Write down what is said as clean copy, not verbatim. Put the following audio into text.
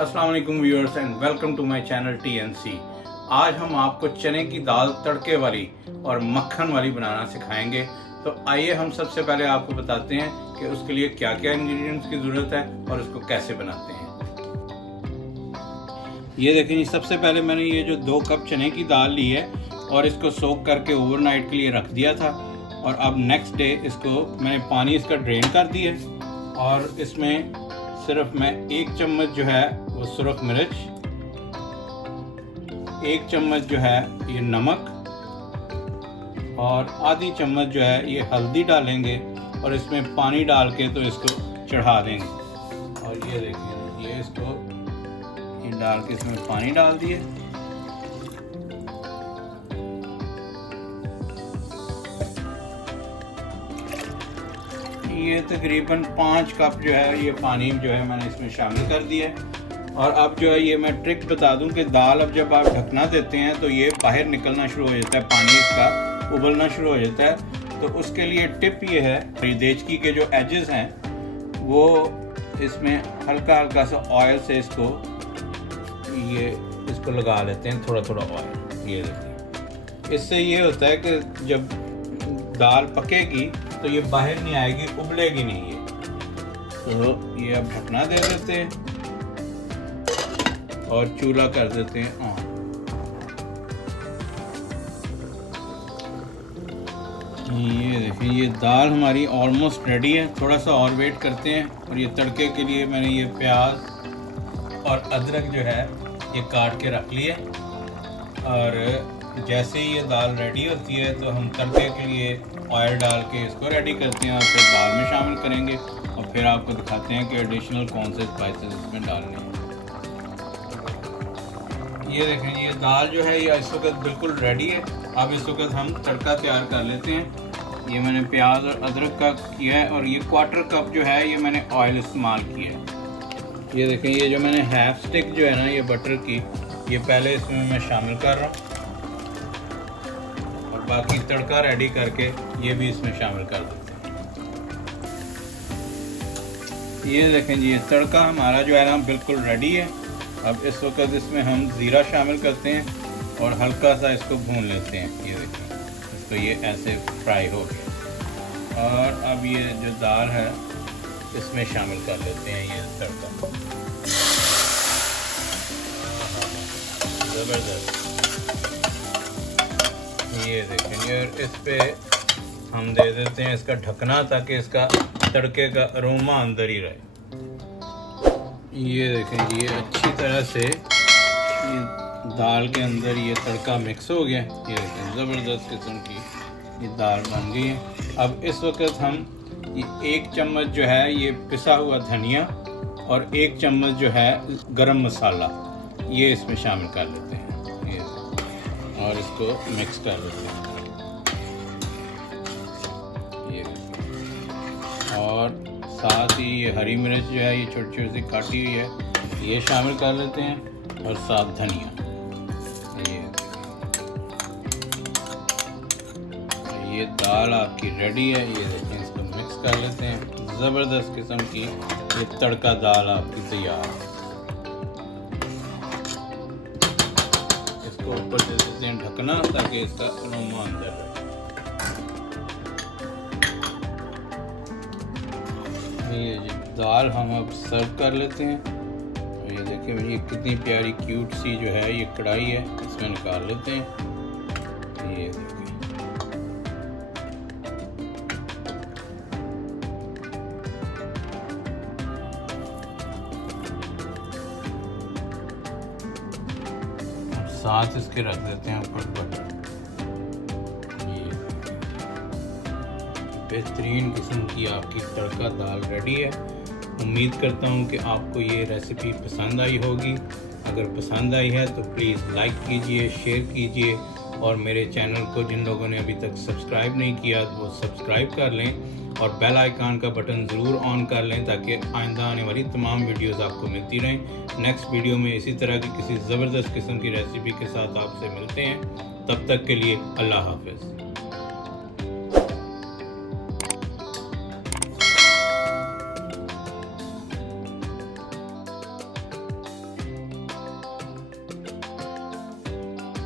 अस्सलाम वालेकुम viewers and welcome to my channel TNC। आज हम आपको चने की दाल तड़के वाली और मक्खन वाली बनाना सिखाएंगे। तो आइए हम सबसे पहले आपको बताते हैं कि उसके लिए क्या क्या इंग्रेडिएंट्स की ज़रूरत है और उसको कैसे बनाते हैं। ये देखें जी, सबसे पहले मैंने ये जो 2 कप चने की दाल ली है और इसको सोक करके ओवरनाइट के लिए रख दिया था। और अब नेक्स्ट डे इसको मैंने पानी इसका ड्रेन कर दिया और इसमें सिर्फ मैं 1 चम्मच जो है वो सुरख मिर्च, 1 चम्मच जो है ये नमक और आधी चम्मच जो है ये हल्दी डालेंगे और इसमें पानी डाल के तो इसको चढ़ा देंगे। और ये देखिए, ये इसको ये डाल के इसमें पानी डाल दिए। ये तकरीबन 5 कप जो है ये पानी जो है मैंने इसमें शामिल कर दिया है। और अब जो है ये मैं ट्रिक बता दूं कि दाल अब जब आप ढकना देते हैं तो ये बाहर निकलना शुरू हो जाता है, पानी इसका उबलना शुरू हो जाता है। तो उसके लिए टिप ये है, देचकी के जो एजेस हैं वो इसमें हल्का हल्का सा ऑयल से इसको लगा लेते हैं, थोड़ा थोड़ा ऑयल। ये देखिए, इससे ये होता है कि जब दाल पकेगी तो ये बाहर नहीं आएगी, उबलेगी नहीं ये। तो ये अब ढकना दे देते हैं और चूल्हा कर देते हैं ऑन। ये देखिए, ये दाल हमारी ऑलमोस्ट रेडी है। थोड़ा सा और वेट करते हैं। और ये तड़के के लिए मैंने ये प्याज और अदरक जो है ये काट के रख लिए। और जैसे ही ये दाल रेडी होती है तो हम तड़के के लिए ऑयल डाल के इसको रेडी करते हैं और फिर दाल में शामिल करेंगे और फिर आपको दिखाते हैं कि एडिशनल कौन से स्पाइसेस इसमें डालने हैं। ये देखें, ये दाल जो है ये इस वक्त बिल्कुल रेडी है। अब इस वक्त हम तड़का तैयार कर लेते हैं। ये मैंने प्याज और अदरक का किया है और ये 1/4 कप जो है ये मैंने ऑयल इस्तेमाल किया है। ये देखें, ये जो मैंने हाफ स्टिक जो है ना ये बटर की, ये पहले इसमें मैं शामिल कर रहा हूँ और बाकी तड़का रेडी करके ये भी इसमें शामिल कर देते हैं। ये देखें जी, ये तड़का हमारा जो है ना बिल्कुल रेडी है। अब इस वक्त इसमें हम ज़ीरा शामिल करते हैं और हल्का सा इसको भून लेते हैं। ये देखें, इसको ये ऐसे फ्राई हो गया। और अब ये जो दाल है इसमें शामिल कर लेते हैं ये तड़का। ज़बरदस्त। ये देखेंगे, और इस पे हम दे देते हैं इसका ढकना ताकि इसका तड़के का अरोमा अंदर ही रहे। ये देखें, ये अच्छी तरह से ये दाल के अंदर ये तड़का मिक्स हो गया। ये देखें, ज़बरदस्त किस्म की ये दाल बन गई है। अब इस वक्त हम ये 1 चम्मच जो है ये पिसा हुआ धनिया और 1 चम्मच जो है गरम मसाला ये इसमें शामिल कर लेते हैं। ये और इसको मिक्स कर लेते हैं। ये और साथ ही ये हरी मिर्च जो है ये छोटी छोटी सी काटी हुई है ये शामिल कर लेते हैं और साथ धनिया। ये दाल आपकी रेडी है। ये देखें, इसको मिक्स कर लेते हैं। ज़बरदस्त किस्म की ये तड़का दाल आपकी तैयार है। इसको ऊपर दे देते हैं ढकना ताकि इसका अरोमा अंदर रहे। ये दाल हम अब सर्व कर लेते हैं। ये देखें, ये कितनी प्यारी क्यूट सी जो है ये कढ़ाई है, इसमें निकाल लेते हैं। ये देखें, साथ इसके रख देते हैं ऊपर बटर। ये बेहतरीन किस्म की आपकी तड़का दाल रेडी है। उम्मीद करता हूँ कि आपको ये रेसिपी पसंद आई होगी। अगर पसंद आई है तो प्लीज़ लाइक कीजिए, शेयर कीजिए और मेरे चैनल को जिन लोगों ने अभी तक सब्सक्राइब नहीं किया वो सब्सक्राइब कर लें और बेल आइकन का बटन ज़रूर ऑन कर लें ताकि आइंदा आने वाली तमाम वीडियोस आपको मिलती रहें। नेक्स्ट वीडियो में इसी तरह की किसी ज़बरदस्त किस्म की रेसिपी के साथ आपसे मिलते हैं। तब तक के लिए अल्लाह हाफ़िज़।